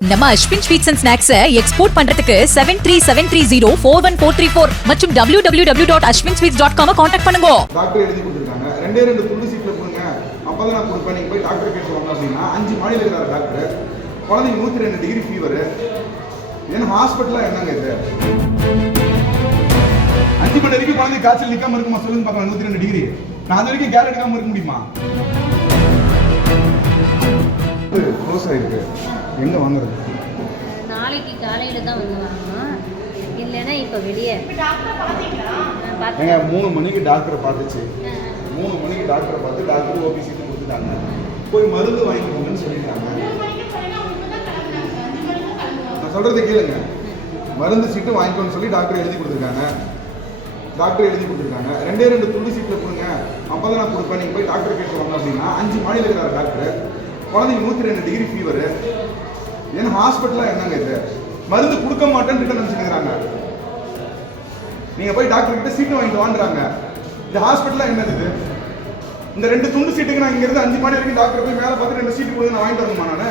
நம்ம Ashwin sweets and snacks export பண்றதுக்கு 7373041434 மற்றும் www.ashwinsweets.com கான்டாக்ட் பண்ணுங்க. டாக்டர் எழுதி கொடுத்திருக்காங்க. ரெண்டு துண்டு சீட்ல கொடுங்க. அப்பதான் நான் கொடுப்பேன். நீங்க போய் டாக்டர் கேட்டு வாங்க அப்படினா 5 மாடியில இருக்கிற டாக்டர் குழந்தைக்கு 102 டிகிரி ஃபீவர். ஏன்னா ஹாஸ்பிடல்ல என்னங்க இது? 5 மணி வரைக்கும் குழந்தை காய்ச்சல் நிக்காம இருக்குமா சொல்லுங்க பார்க்கலாம். 102 டிகிரி. நான் அது வரைக்கும் கேர் எடுக்காம இருக்க முடியுமா? க்ளோஸ் ஆயிருக்கு. எங்க வாங்குறது? நாளைக்கு காலையில தான் வந்து வாங்கணும். இல்லைன்னா இப்போ வெளியே டாக்டர் பாத்தீங்களா? ஏங்க 3 மணிக்கு டாக்டரை பார்த்துச்சு. 3 மணிக்கு டாக்டரை பார்த்து டாக்டர் ஓபி சீட் கொடுத்துட்டாங்க. போய் மருந்து வாங்கிக்கோங்கன்னு சொல்லிட்டாங்க. நான் சொல்றது கேளுங்க. மருந்து சீட்டு வாங்கிக்கோன்னு சொல்லி டாக்டர் எழுதி கொடுத்துருக்காங்க. ரெண்டு துண்டு சீட்ல கொடுங்க. அப்பதான் நான் கொடுப்பேன். நீங்க போய் டாக்டர் கேட்டு வாங்க அப்படின்னா 5 மாடியில இருக்கிற டாக்டர் குழந்தைக்கு 102 டிகிரி ஃபீவர். ஏன்னா ஹாஸ்பிட்டல்ல என்னங்க இது? மருந்து கொடுக்க மாட்டேன்னு ரிட்டன் நினைச்சுக்கிறாங்க. நீங்க போய் டாக்டர் கிட்ட சீட்டு வாங்கிட்டு வாங்குறாங்க. இந்த ஹாஸ்பிட்டல்ல என்னது இது? இந்த 2 துண்டு சீட்டுக்கு நான் இங்க இருந்து 5 மாடி வரைக்கும் டாக்டர் போய் மேல பார்த்து 2 சீட்டு கொடுங்க நான் வாங்கிட்டு வரணுமா? நானு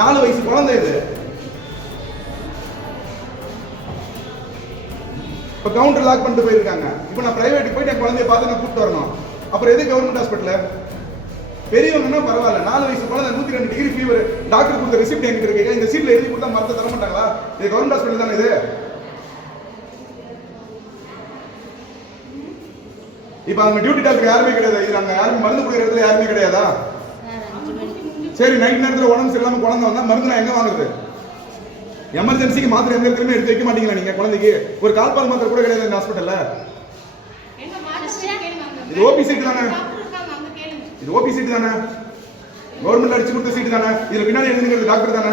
4 வயசு குழந்தை இது. இப்ப கவுண்டர் லாக் பண்ணிட்டு போயிருக்காங்க. இப்ப நான் பிரைவேட்டுக்கு போயிட்டு என் குழந்தைய பார்த்து நான் கூப்பிட்டு வரணும். அப்புறம் எது கவர்மெண்ட் ஹாஸ்பிட்டல்? பெரியவங்கன்னா பரவாயில்ல. 4 வயசு குழந்தை 102 டிகிரி ஃபீவர். டாக்டர் கொடுத்த ரெசிப்ட் என்கிட்ட இருக்கு. இந்த சீட்ல எழுதி கொடுத்தா மரத்தை தர மாட்டாங்களா? இது கவர்மெண்ட் ஹாஸ்பிட்டல் தானே இது? இப்ப அந்த டியூட்டி டாக்டர் யாருமே கிடையாது. இது நாங்க யாரும் மருந்து கொடுக்குற இடத்துல யாருமே கிடையாதா? சரி, நைட் நேரத்துல உடம்பு சரியில்லாம குழந்தை வந்தா மருந்து நான் எங்க வாங்குறது? எமர்ஜென்சிக்கு மாத்திரை எந்த இடத்துலயுமே எடுத்து வைக்க மாட்டீங்களா நீங்க? குழந்தைக்கு ஒரு கால்பால் மாத்திரை கூட கிடையாது இந்த ஹாஸ்பிட்டல்ல. இது ஓபி சீட் தானே? இது ஓபி சீட் தானே? கவர்மெண்ட் அடிச்சு கொடுத்த சீட் தானே? இதுல பின்னாடி எழுதுங்கிறது டாக்டர் தானே?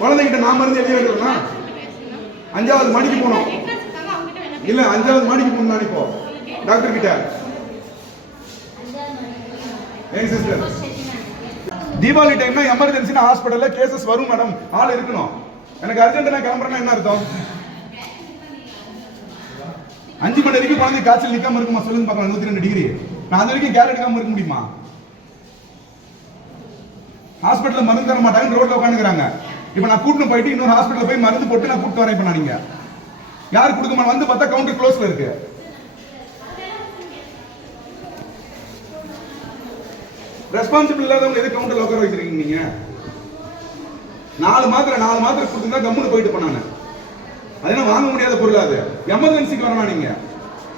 குழந்தைகிட்ட நான் மருந்து எழுதி வைக்கிறேன்னா 5வது மாடிக்கு போனோம். இல்ல 5வது மாடிக்கு போகணும் நான் இப்போ டாக்டர் கிட்ட. ஏன் சிஸ்டர், தீபாவளி டைம்னா எமர்ஜென்சினா ஹாஸ்பிட்டல்ல கேசஸ் வரும் மேடம். ஆள் இருக்கணும். எனக்கு அர்ஜென்ட் நான் கிளம்புறேன்னா என்ன அர்த்தம்? 5 மணி வரைக்கும் குழந்தை காய்ச்சல் நிக்காம இருக்குமா சொல்லுங்க பார்க்கலாம். 102 டிகிரி. நான் அது வரைக்கும் கேர் எடுக்காம இருக்க முடியுமா? ஹாஸ்பிட்டல்ல மருந்து தர மாட்டாங்க, ரோட்ல உட்காந்துக்கிறாங்க. இப்ப நான் கூட்டிட்டு போயிட்டு இன்னொரு ஹாஸ்பிட்டல் போய் மருந்து போட்டு நான் கூப்பிட்டு வரேன். இப்ப நீங்க யாரு கொடுக்க மாட்டேன்? வந்து பார்த்தா கவுண்டர் க்ளோஸ்ல இருக்கு. ரெஸ்பான்சிபிள் இல்லாதவங்க எது கவுண்டர்ல உட்கார வச்சிருக்கீங்க நீங்க? 4 மாத்திரை கொடுத்துருந்தா கம்முன்னு போயிட்டு போனாங்க. அதெல்லாம் வாங்க முடியாத பொருள். அது எமர்ஜென்சிக்கு வரணும். நீங்க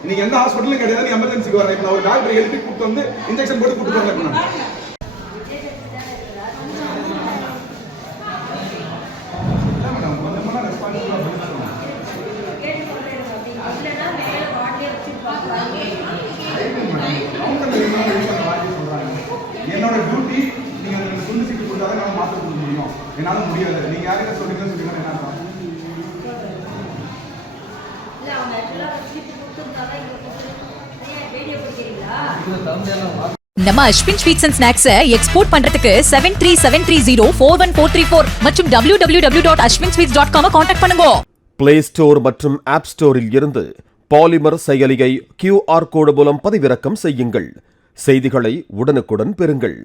இன்னைக்கு எந்த ஹாஸ்பிட்டலும் கிடையாது. எமர்ஜென்சிக்கு வரேன். இப்ப நான் ஒரு டாக்டர் எழுதி கூப்பிட்டு வந்து இன்ஜெக்ஷன் போட்டு கூப்பிட்டு வரேன். என்னோட டியூட்டி நீங்க 2 துண்டு சீட்டு கொடுத்தாதான் நான் மாத்திரை கொடுக்க முடியும். என்னால முடியாது. நீங்க யார்கிட்ட சொல்றீங்கன்னு என்ன அர்த்தம்? நம்ம Ashwin sweets and snacks export பண்றதுக்கு 7373041434 மற்றும் www.ashwinsweets.com கான்டாக்ட் பண்ணுங்க. பிளே ஸ்டோர் மற்றும் ஆப் ஸ்டோரில் இருந்து பாலிமர் செயலியை QR கோடு மூலம் பதிவிறக்கம் செய்யுங்கள். செய்திகளை உடனுக்குடன் பெறுங்கள்.